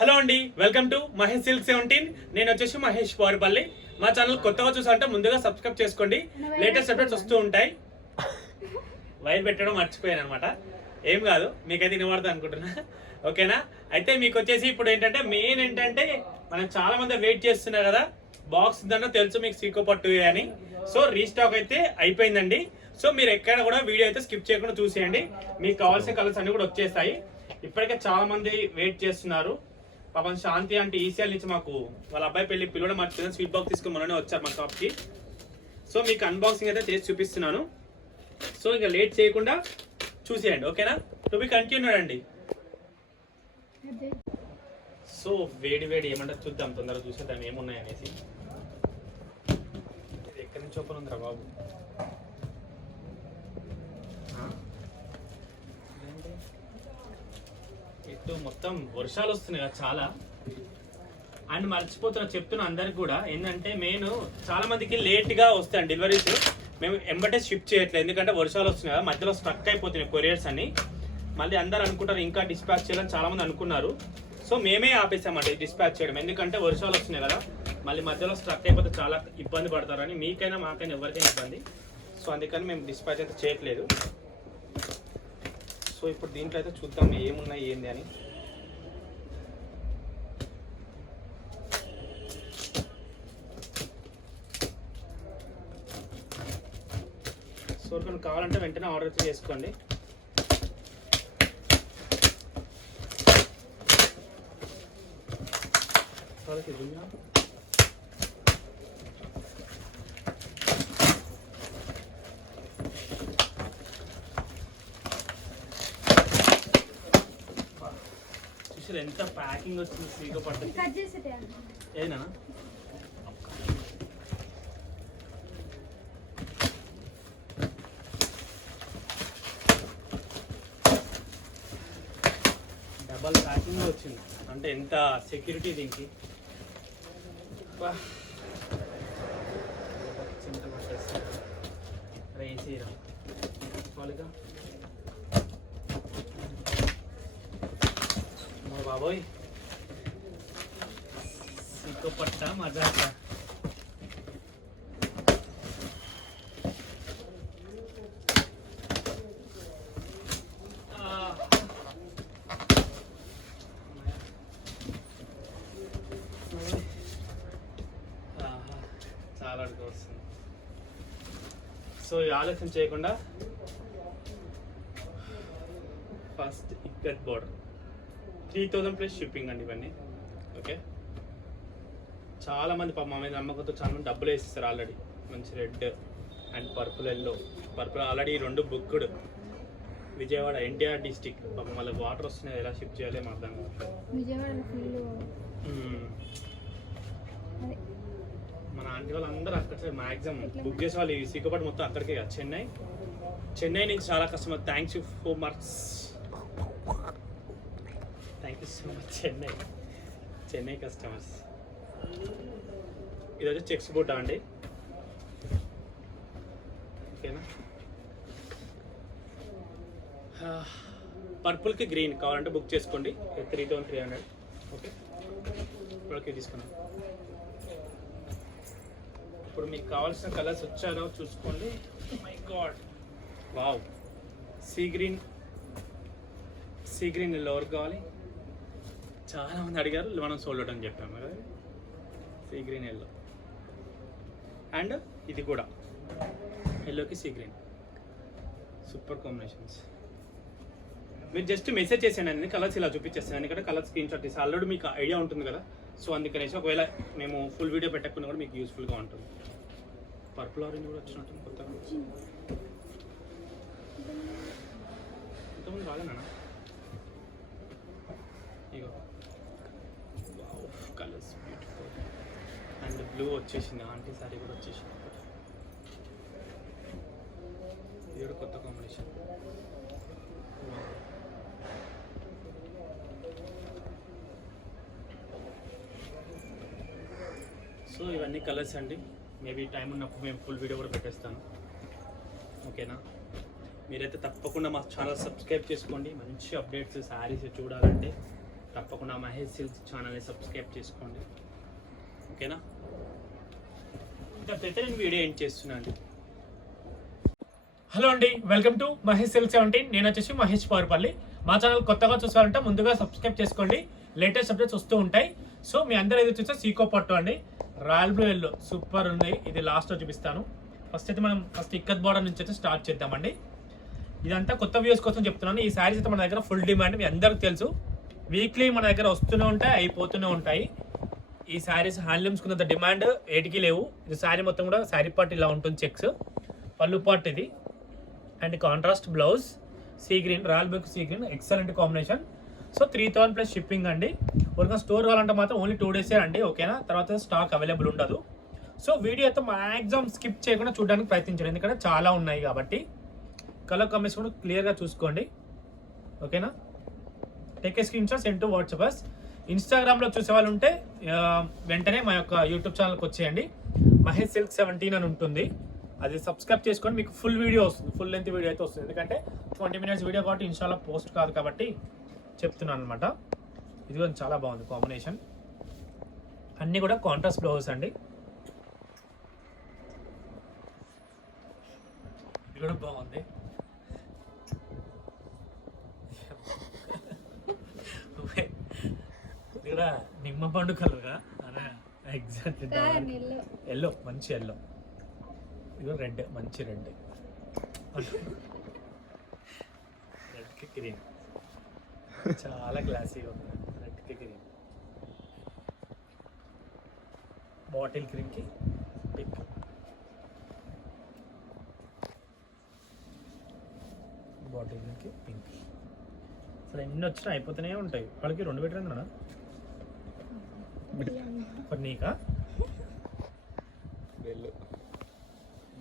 Hello అండి, welcome to Mahesh silk 17. నేను వచ్చేసి మహేష్ పౌరిపల్లి. మా ఛానల్ కొత్తగా చూసారంటే ముందుగా సబ్స్క్రైబ్ చేసుకోండి. లేటెస్ట్ అప్డేట్స్ వస్తూ ఉంటాయి. వైర్ పెట్టడం మర్చిపోయాను అనమాట. ఏం కాదు, మీకైతే వినబడతా అనుకుంటున్నా. ఓకేనా? అయితే మీకు వచ్చేసి ఇప్పుడు ఏంటంటే మెయిన్ ఏంటంటే మనం చాలా మంది వెయిట్ చేస్తున్నారు కదా, బాక్స్ దాంట్లో తెలుసు మీకు సీకో పట్టు అని. సో రీస్టాక్ అయితే అయిపోయిందండి. సో మీరు ఎక్కడ కూడా వీడియో అయితే స్కిప్ చేయకుండా చూసేయండి. మీకు కావాల్సిన కలర్స్ అన్ని కూడా వచ్చేస్తాయి. ఇప్పటికే చాలా మంది వెయిట్ చేస్తున్నారు. పాపం శాంతి అంటే ఈసీఎల్ నుంచి మాకు వాళ్ళ అబ్బాయి పెళ్లి పిల్లడం మర్చిపోయింది. స్వీట్ బాక్స్ తీసుకుని మొన్ననే వచ్చారు మా షాప్కి. సో మీకు అన్బాక్సింగ్ అయితే చేసి చూపిస్తున్నాను. సో ఇక లేట్ చేయకుండా చూసేయండి. ఓకేనా? టు బి కంటిన్యూడ్ అండి. సో వేడి వేడి ఏమంటారు చూద్దాం, తొందరగా చూసేద్దాం ఏమున్నాయి అనేసి. ఇది ఎక్కడి నుంచి ఓపెన్ ఉందిరా బాబు? ఇటు మొత్తం వర్షాలు వస్తున్నాయి కదా చాలా. అండ్ మర్చిపోతున్నా, చెప్తున్నా అందరికి కూడా ఏంటంటే మెయిన్ చాలా మందికి లేట్గా వస్తాయి డెలివరీస్. మేము ఎంబటే షిప్ చేయట్లేదు, ఎందుకంటే వర్షాలు వస్తున్నాయి కదా, మధ్యలో స్ట్రక్ అయిపోతున్నాయి కొరియర్స్ అని. మళ్ళీ అందరు అనుకుంటారు ఇంకా డిస్పాచ్ చేయాలని చాలా మంది అనుకున్నారు. సో మేమే ఆపేసామంటే డిస్పాచ్ చేయడం, ఎందుకంటే వర్షాలు వస్తున్నాయి కదా, మళ్ళీ మధ్యలో స్ట్రక్ అయిపోతే చాలా ఇబ్బంది పడతారని. మీకైనా మాకైనా ఎవరికైనా ఇబ్బంది. సో అందుకని మేము డిస్పాచ్ అయితే చేయట్లేదు. సో ఇప్పుడు దీంట్లో అయితే చూద్దాం ఏమున్నాయి ఏంది అని. సో కొన్ని కావాలంటే వెంటనే ఆర్డర్ అయితే చేసుకోండి. చూసారు ఎంత ప్యాకింగ్ వచ్చింది సీకో పట్టు. ఏనా డబల్ ప్యాకింగ్ వచ్చింది అంటే ఎంత సెక్యూరిటీ దీనికి. చింత పట్టేసి రేసీరా వాళ్ళగా బాబోయ్. సీకో పట్ట మజాక. చాలా అడుగు వస్తుంది. సో ఆలస్యం చేయకుండా first ikat border 3000 plus shipping అండి ఇవన్నీ. ఓకే, చాలా మంది పాపం మా మీద నమ్మకంతో చాలా మంది డబ్బులు వేసిస్తారు ఆల్రెడీ. మంచి red and purple yellow. Purple already 2 booked. Vijayawada NTR district. పాపం వాళ్ళకి వాటర్ వస్తున్నాయి, ఎలా షిప్ చేయాలి మా అర్థం కావట్లేదు. మన ఆంటీ వాళ్ళు అందరూ అక్కడ మ్యాక్సిమం బుక్ చేసే వాళ్ళు ఈ సీకోపట్ మొత్తం అక్కడికే కదా, చెన్నై నుంచి చాలా customer. Thanks you so much, thank you so much Chennai customers. ఇది వచ్చి చెక్స్ బుట్ట అండి. ఓకేనా? పర్పుల్కి గ్రీన్ కావాలంటే బుక్ చేసుకోండి. 3300. ఓకే, ఇప్పటికే తీసుకున్నాం. ఇప్పుడు మీకు కావాల్సిన కలర్స్ వచ్చారో చూసుకోండి. My God, wow. Sea green yellow ఎవరికి కావాలి? చాలా మంది అడిగారు, మనం సోల్డ్ అవుట్ అని చెప్పాము కదా. సీ గ్రీన్ ఎల్లో అండ్ ఇది కూడా ఎల్లోకి సీ గ్రీన్, సూపర్ కాంబినేషన్స్. మీరు జస్ట్ మెసేజ్ చేసేయండి అండి, కలర్స్ ఇలా చూపించేస్తాను. ఎందుకంటే కలర్ స్క్రీన్ షాట్ తీసి ఆల్రెడీ మీకు ఐడియా ఉంటుంది కదా. సో అందుకనేసి ఒకవేళ మేము ఫుల్ వీడియో పెట్టకుండా కూడా మీకు యూస్ఫుల్గా ఉంటుంది. పర్పుల్ ఆరెంజ్ కూడా వచ్చినట్టుంది కొత్తగా. ఇంతకుముందు రాలేనా? ఇగో కలర్స్ బ్యూటిఫుల్. అండ్ బ్లూ వచ్చేసింది, ఆంటీ సారీ కూడా వచ్చేసింది. ఇది కూడా కొత్త కాంబినేషన్. సో ఇవన్నీ కలర్స్ అండి. మేబీ టైం ఉన్నప్పుడు మేము ఫుల్ వీడియో కూడా పెట్టేస్తాను. ఓకేనా? మీరైతే తప్పకుండా మా ఛానల్ సబ్స్క్రైబ్ చేసుకోండి. మంచి అప్డేట్స్ శారీస్ చూడాలంటే తప్పకుండా మహేష్ సిల్క్స్ ఛానల్ని సబ్స్క్రైబ్ చేసుకోండి, ఓకేనా? ఇంకైతే నేను వీడియో ఏం చేస్తున్నాను. హలో అండి, వెల్కమ్ టు మహేష్ సిల్క్ 17. నేను వచ్చేసి మహేష్ పవర్పల్లి. మా ఛానల్ కొత్తగా చూసారంటే ముందుగా సబ్స్క్రైబ్ చేసుకోండి, లేటెస్ట్ అప్డేట్స్ వస్తూ ఉంటాయి. సో మీ అందరూ ఏదో చూస్తే సీకో పట్టు అండి, రాయల్ బ్లూ ఎల్లో సూపర్ ఉంది. ఇది లాస్ట్లో చూపిస్తాను. ఫస్ట్ అయితే మనం ఇక్కత్ బార్డర్ నుంచి అయితే స్టార్ట్ చేద్దామండి. ఇదంతా కొత్త వ్యూస్ కోసం చెప్తున్నాను. ఈ శారీస్ అయితే మన దగ్గర ఫుల్ డిమాండ్, మీ అందరికి తెలుసు. వీక్లీ మన దగ్గర వస్తూనే ఉంటాయి, అయిపోతూనే ఉంటాయి. ఈ శారీస్ హ్యాండ్లూమ్స్ కున్నంత డిమాండ్ ఏటికి లేవు. ఇది శారీ మొత్తం కూడా శారీ పార్ట్ ఇలా ఉంటుంది, చెక్స్ పళ్ళు పార్ట్ ఇది, and contrast blouse sea green, royal blue sea green, excellent combination. So 3000 plus shipping అండి. ఒక స్టోర్ కావాలంటే మాత్రం ఓన్లీ 2 డేసే అండి, ఓకేనా? తర్వాత స్టాక్ అవైలబుల్ ఉండదు. సో వీడియో అయితే మ్యాక్సిమం స్కిప్ చేయకుండా చూడడానికి ప్రయత్నించండి, ఎందుకంటే చాలా ఉన్నాయి కాబట్టి. కలర్ కాంబినేషన్ కూడా క్లియర్గా చూసుకోండి, ఓకేనా? Take a screen shot, send to WhatsApp. ఇన్స్టాగ్రామ్లో చూసే వాళ్ళు ఉంటే వెంటనే మా యొక్క యూట్యూబ్ ఛానల్కి వచ్చేయండి. మహేష్ సిల్క్ 17 అని ఉంటుంది, అది సబ్స్క్రైబ్ చేసుకొని మీకు ఫుల్ వీడియో వస్తుంది, ఫుల్ లెంత్ వీడియో అయితే వస్తుంది. ఎందుకంటే 20 minutes వీడియో కాబట్టి ఇన్స్టాలో పోస్ట్ కాదు కాబట్టి చెప్తున్నాను అనమాట. ఇది కూడా చాలా బాగుంది కాంబినేషన్. అన్నీ కూడా కాంట్రాస్ట్ బ్లౌజ్ అండి. ఇది కూడా బాగుంది. ఇది కూడా నిమ్మ పండు కలర్గా ఎగ్జాక్ట్ ఎల్లో, మంచి ఎల్లో. ఇది రెడ్, మంచి రెడ్, రెడ్కి గ్రీన్ చాలా క్లాసీగా ఉంది. రెడ్కి గ్రీన్, బాటిల్ గ్రీన్కి పింక్, బాటిల్ గ్రీన్కి పింక్. అసలు ఎన్ని వచ్చినా అయిపోతూనే ఉంటాయి. వాళ్ళకి 2 పెట్టినా నీకా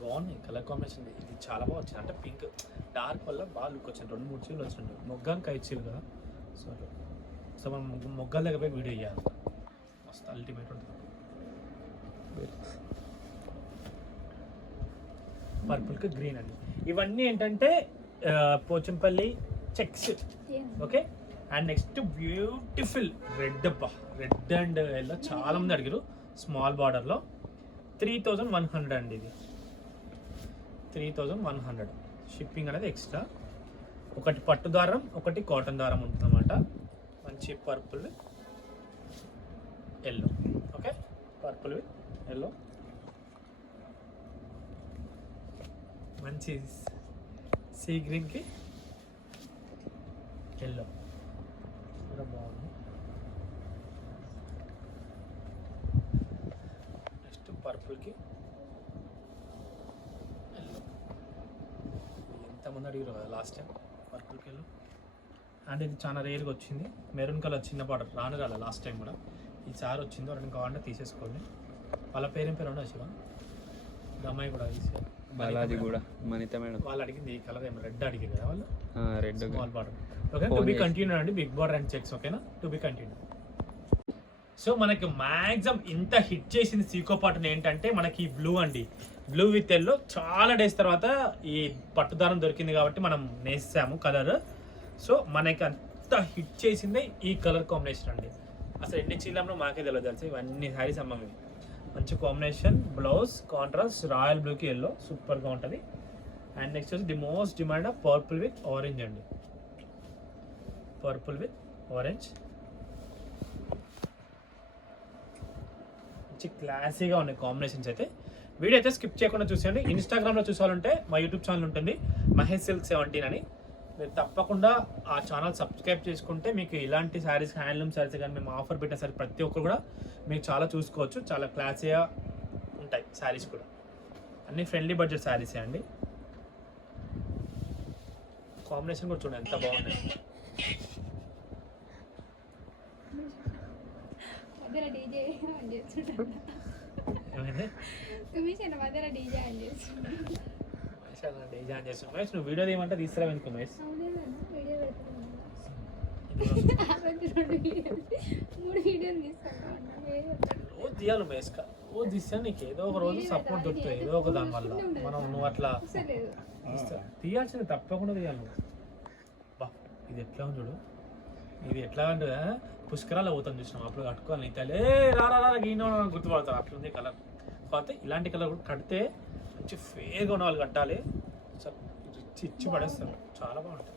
బాగున్నాయి కలర్ కాంబినేషన్. ఇది చాలా బాగా వచ్చింది, అంటే పింక్ డార్క్ వల్ల బాగా లుక్ వచ్చింది. 2-3 చీరలు వచ్చినట్టు, మొగ్గానికి 5 చీరలు కదా. సో మనం మొగ్గాల దగ్గర పోయి వీడియో చేయాలి, మస్తు అల్టిమేట్ ఉంటుంది. పర్పుల్కి గ్రీన్ అండి. ఇవన్నీ ఏంటంటే Pochampally checks, okay? And next beautiful red, red and yellow చాలా మంది అడిగారు. స్మాల్ బార్డర్లో 3100 అండి. ఇది 3100. షిప్పింగ్ అనేది ఎక్స్ట్రా. ఒకటి పట్టు దారం, ఒకటి కాటన్ దారం ఉంటుందన్నమాట. మంచి purple yellow, okay? Purple with yellow, మంచి సీ గ్రీన్కి ఎల్లో కూడా బాగుంది. నెక్స్ట్ పర్పుల్కి ఎల్లో. ఎంతమంది అడిగారు కదా లాస్ట్ టైం పర్పుల్కి ఎల్లో. అండ్ ఇది చాలా రేర్గా వచ్చింది. మెరూన్ కలర్ చిన్న బార్డర్ రాలే లాస్ట్ టైం కూడా. ఈసారి వచ్చింది, వాళ్ళని కావాలంటే తీసేసుకోండి. వాళ్ళ పేరేం పేరు ఉండదు శివ, అమ్మాయి కూడా తీసేయాలి. బాలాజీ కూడా మనిత మేడం వాళ్ళు అడిగింది ఈ కలర్ ఏమో రెడ్ అడిగారు కదా వాళ్ళు. Red small border, okay? To be continue అండి, బిగ్ బార్డర్ అండ్ చెక్స్, ఓకేనా? To be continue. సో మనకి మ్యాక్సిమం ఇంత హిట్ చేసింది సీకో పాటను ఏంటంటే మనకి ఈ బ్లూ అండి, బ్లూ విత్ ఎల్లో. చాలా డేస్ తర్వాత ఈ పట్టుదారం దొరికింది కాబట్టి మనం నేసాము కలర్. సో మనకి అంత హిట్ చేసిందే ఈ కలర్ కాంబినేషన్ అండి. అసలు ఎన్ని చీలంలో మాకే తెలియదు తెలుసు. ఇవన్నీ శారీస్ అమ్మవి, మంచి కాంబినేషన్. బ్లౌజ్ కాంట్రాస్ట్ రాయల్ బ్లూకి ఎల్లో సూపర్గా ఉంటుంది. అండ్ నెక్స్ట్ వచ్చి the most demand of purple with orange అండి, పర్పుల్ విత్ ఆరెంజ్. మంచి క్లాసీగా ఉన్నాయి కాంబినేషన్స్ అయితే. వీడియో అయితే స్కిప్ చేయకుండా చూసేయండి. ఇన్స్టాగ్రామ్లో చూసాలంటే మా యూట్యూబ్ ఛానల్ ఉంటుంది మహేష్ సిల్క్ 17 అని. మీరు తప్పకుండా ఆ ఛానల్ సబ్స్క్రైబ్ చేసుకుంటే మీకు ఇలాంటి శారీస్, హ్యాండ్లూమ్ శారీస్ కానీ మేము ఆఫర్ పెట్టే సరే ప్రతి ఒక్కరు కూడా మీకు చాలా చూసుకోవచ్చు. చాలా క్లాసీగా ఉంటాయి శారీస్ కూడా, అన్ని ఫ్రెండ్లీ బడ్జెట్ శారీసే అండి. కాంబినేషన్ కూడా చూడండి ఎంత బాగున్నాయి. మహేష్ నువ్వు వీడియో తీయమంటే తీసుకురా వెనుక మహేష్. రోజు తీయాలి మహేష్, రోజు తీస్తే నీకు ఏదో ఒక రోజు సపోర్ట్ దొరుకుతుంది, ఏదో ఒక దాని వల్ల. మనం నువ్వు అట్లా తీయాల్సింది, తప్పకుండా తీయాలి నువ్వు. బా ఇది ఎట్లా ఉంది చూడు, ఇది ఎట్లా అంటే పుష్కరాలు పోతాం చూసినాం అప్పుడు కట్టుకోవాలి నీతలే రా గీనో గుర్తుపడతారు అట్లుంది కలర్. కాకపోతే ఇలాంటి కలర్ కూడా కడితే మంచి ఫేర్గా ఉన్న వాళ్ళు కట్టాలి. ఇచ్చి పడేస్తారు, చాలా బాగుంటుంది.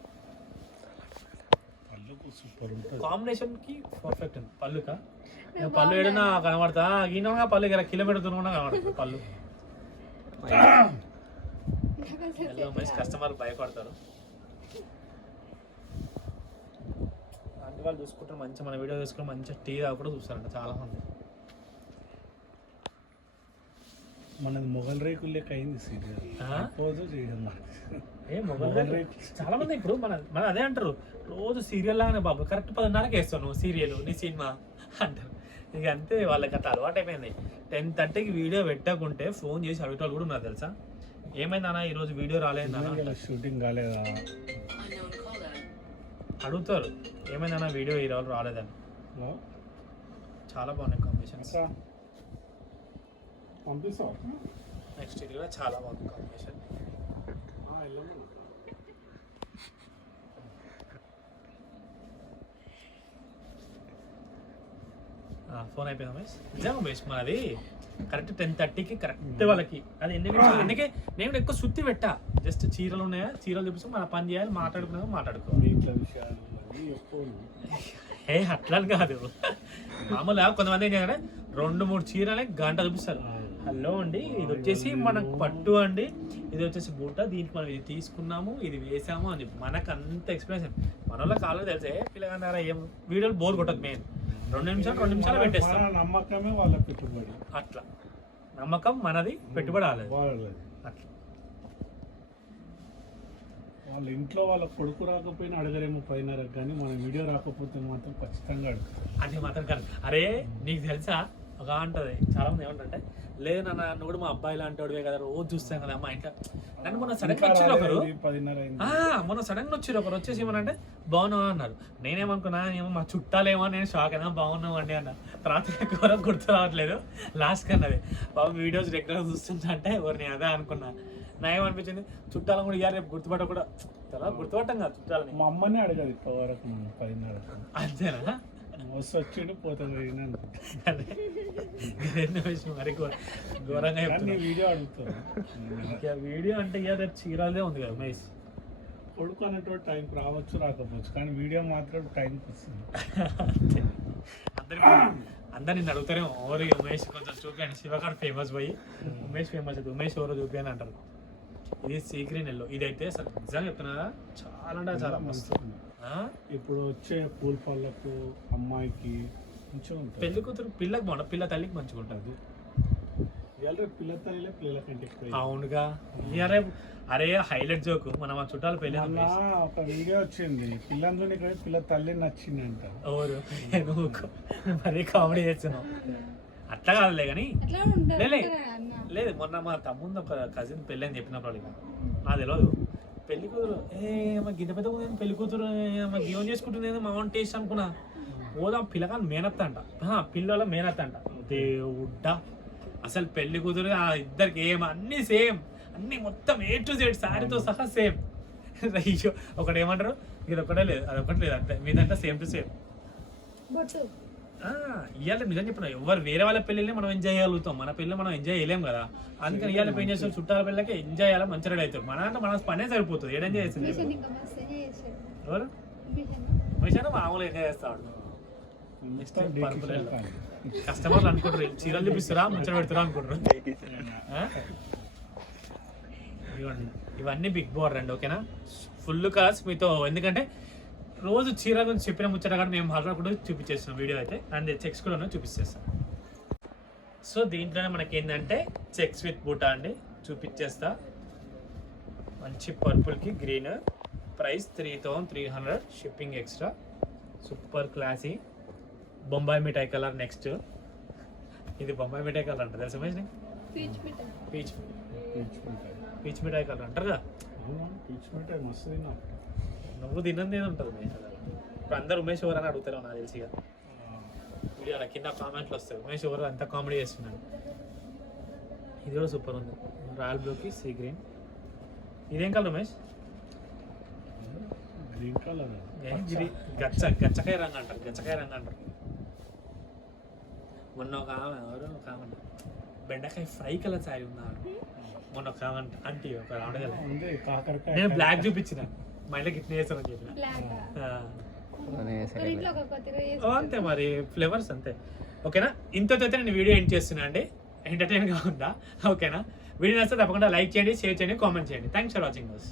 సూపర్ ఉంటుంది. కాంబినేషన్ కి పర్ఫెక్ట్ ఉంది. పళ్ళుకా పళ్ళు ఏడన్నా కనబడతా గీనోగా పళ్ళు కిలోమీటర్ దూరం కూడా కనబడుతుంది పళ్ళు. మంచి కస్టమర్ భయపడతారు. అలాంటి వాళ్ళు చూసుకుంటారు మంచిగా, మన వీడియో చూసుకుని మంచిగా టీ తాగు కూడా చూస్తారంట చాలా మంది. మనది మొగల్ రేకులు లెక్క అయింది సీరియల్ రోజు చేయడం. మొగల్ రేకులు చాలా మంది ఇప్పుడు మన అదే అంటారు, రోజు సీరియల్ లాగానే బాబు కరెక్ట్ 10:30కి వేస్తావు నువ్వు సీరియల్ నీ సినిమా అంటారు. ఇక అంతే, వాళ్ళకి అట్లా అలవాటు అయిపోయింది. 10:30కి వీడియో పెట్టకుంటే ఫోన్ చేసి అడిగేవాళ్ళు కూడా ఉన్నారు తెలుసా. ఏమైందన్నా ఈరోజు వీడియో రాలేదన్నా, షూటింగ్ కాలేదా అడుగుతారు. ఏమైందన్నా వీడియో ఈరోజు రాలేదని. చాలా బాగున్నాయి కాంబినేషన్స్. పంపిస్తావు నెక్స్ట్ ఇది కూడా చాలా బాగుంది కాంబినేషన్. ఫోన్ అయిపోయిందా ఉమేష్? నిజంగా ఉమేష్ మనది కరెక్ట్ 10:30కి కరెక్ట్ వాళ్ళకి అది ఎన్ని నిమిషాలు. అందుకే నేను కూడా ఎక్కువ సుత్తి పెట్టా. జస్ట్ చీరలు ఉన్నాయా, చీరలు చూపిస్తాం, మన పని చేయాలి, మాట్లాడుకోవాలి. ఇట్లా విషయాలు అట్లా కాదు, మామూలుగా కొంతమంది ఏం చేయాలంటే 2-3 చీరలే గంట చూపిస్తారు. హలో అండి, ఇది వచ్చేసి మనకు పట్టు అండి, ఇది వచ్చేసి బూట, దీనికి మనం ఇది తీసుకున్నాము, ఇది వేసాము అని మనకు అంత ఎక్స్పీరియన్స్. మన వాళ్ళకి ఆల్రెడీ తెలిసే పిల్లగారు ఏం వీడియోలు బోర్ కొట్టదు. మెయిన్ 2 నిమిషాలు పెట్టేస్తాం. నమ్మకమే వాళ్ళ పెట్టుబడి. అట్లా నమ్మకం మనది, పెట్టుబడి ఆలేదు. అట్లా వాళ్ళ ఇంట్లో వాళ్ళ కొడుకు రాకపోయినా అడగరేమో 10:30కి, కానీ మన వీడియో రాకపోతే మాత్రం ఖచ్చితంగా అడుగుతారు. అది మాత్రం కాదు. అరే నీకు తెలుసా ఒక అంటది, చాలా మంది ఏమంటే లేదు నాన్న నువ్వు కూడా మా అబ్బాయి లాంటి వాడివే కదా, రోజు చూస్తాం కదా మా ఇంట్లో. నన్ను మొన్న సడన్ గా వచ్చారు ఒకరు, మొన్న సడన్ గా వచ్చారు ఒకరు, వచ్చేసి ఏమనంటే బాగున్నావా అన్నారు. నేనేమనుకున్నా ఏమో మా చుట్టాలేమో, నేను షాక్ అయినా బాగున్నావు అండి అన్న. తర్వాత ఎవరికి గుర్తు రావట్లేదు. లాస్ట్ అన్నది బాబు వీడియోస్ రెగ్యులర్ చూస్తుంటా అంటే ఎవరిని అదే అనుకున్నా. నా ఏమనిపించింది, చుట్టాలను కూడా ఇయ్యాలి రేపు గుర్తుపట్ట కూడా తర్వాత గుర్తుపట్టాం కదా చుట్టాలని. మా అమ్మనే అడగదు ఇప్పటివరకు 10:30. అంతేనా? వస్తు వచ్చిండు పోతుంది మరి ఘోరంగా వీడియో అడుగుతాను. వీడియో అంటే ఇక రేపు చీరాలదే ఉంది కదా ఉమేష్. కొడుకు అనేటువంటి టైంకి రావచ్చు రాకపోవచ్చు, కానీ వీడియో మాత్రం టైంకి వస్తుంది. అందరు నిన్ను అడుగుతారేమో ఎవరు ఉమేష్ కొంచెం చూపించండి, శివకాడు ఫేమస్ పోయి ఉమేష్ ఫేమస్ అయితే ఉమేష్ ఎవరో చూపించని అంటారు. ఇది సీక్రీన్ ఎల్లో, ఇదైతే అసలు నిజంగా చెప్తున్నా చాలా అంటే చాలా మస్తు. ఇప్పుడు వచ్చే పూల పళ్ళకు అమ్మాయికి మంచిగా ఉంటుంది. పెళ్లి కూతురు పిల్లకి బాగుంటుంది, పిల్ల తల్లికి మంచిగా ఉంటుంది. పిల్ల తల్లి పిల్లల కంటే అవునుగా. అరే హైలైట్ జోక్, మనం ఆ చుట్టాలు పెళ్లి ఒక వీడియో వచ్చింది, పిల్లందుని పిల్ల తల్లి నచ్చింది అంట. ఎవరు నువ్వు మరీ కామెడీ చేస్తున్నావు. అట్లా కాదులే కానీ లేదు, మొన్న మా తమ్ముంది ఒక కజిన్ పెళ్ళి అని చెప్పినప్పుడు నాకు తెలియదు. పెళ్లి కూతురు గింత పెద్ద పెళ్లి కూతురు గీవం చేసుకుంటుంది మా ఓన్ టేస్ట్ అనుకున్నా. పోదాం పిల్లగాని మేనత్త అంట, పిల్లల మేనత్త అంట. దేవుడ్డా అసలు పెళ్లి కూతురు ఇద్దరికి అన్నీ సేమ్, అన్ని మొత్తం A to Z శారీతో సహా సేమ్. అయ్యో ఒకటి ఏమంటారు, ఇది ఒకటే లేదు అదొకటి లేదు, అంటే మీదంతా సేమ్ టు సేమ్. ఇవాళ నిజం చెప్పిన ఎవరు వేరే వాళ్ళ పెళ్ళిని మనం ఎంజాయ్ చేయగలుగుతాం, మన పెళ్ళి మనం ఎంజాయ్ చేయలేం కదా. అందుకని ఇవాళ ఏం చేస్తాం, చుట్టాల పెళ్ళకి ఎంజాయ్ చేయాలి, మంచి రెడీ అవుతాం. మన అంటే మన పనే సరిపోతుంది, ఏడు ఎంజాయ్ చేస్తుంది. ఎవరు మిషన్ మామూలు ఎంజాయ్ చేస్తాడు. కస్టమర్లు అనుకుంటారు చీరలు చూపిస్తారా మంచిగా పెడతారా అనుకుంటారు. ఇవన్నీ బిగ్ బోర్డర్ అండి, ఓకేనా. ఫుల్ కలర్స్ మీతో, ఎందుకంటే రోజు చీర గురించి చెప్పిన ముచ్చట కానీ మేము హల్రా కూడా చూపించేస్తాం వీడియో అయితే, అండ్ చెక్స్ కూడా చూపించేస్తాం. సో దీంట్లోనే మనకి ఏంటంటే చెక్స్ విత్ బూటా అండి చూపించేస్తా. మంచి పర్పుల్కి green, price 3300, shipping extra. Super classy Bombay మిఠాయి కలర్. నెక్స్ట్ ఇది బొంబాయి మిఠాయి కలర్ అంట తెలుసా మహేష్? పీచ్ మిఠాయి కలర్ అంటారు కదా. నువ్వు తిన్నది ఉంటుంది ఉమేష్. ఇప్పుడు అందరు ఉమేష్ ఎవరు అని అడుగుతారు నాకు తెలిసి. వీడియో అలా కింద కామెంట్లు వస్తాయి ఉమేష్ ఎవరు అంత కామెడీ చేస్తున్నాడు. ఇది కూడా సూపర్ ఉంది, రాయల్ బ్లూకి సీ గ్రీన్. ఇదేం కలర్ ఉమేష్? గ్రీన్ కలర్ గచ్చకాయ రంగు అంటారు, గచ్చకాయ రంగు అంటారు. మొన్న ఒక ఆమె ఎవరో ఒక ఆమె బెండకాయ ఫ్రై కలర్ సారీ ఉన్నారు. మొన్న ఒక ఆమె అంటే ఒక ఆవిడ కదా, ఉంది కాకరకాయ. నేను బ్లాక్ చూపించిన మా ఇంట్లోకి ఇట్లా వేస్తానని చెప్పిన. అంతే మరి ఫ్లేవర్స్ అంతే. ఓకేనా, ఇంతతో అయితే నేను వీడియో ఎండ్ చేస్తున్నా అండి. ఎంటర్టైన్గా ఉందా? ఓకేనా, వీడియో నచ్చితే తప్పకుండా లైక్ చేయండి, షేర్ చేయండి, కామెంట్ చేయండి. Thanks for watching this.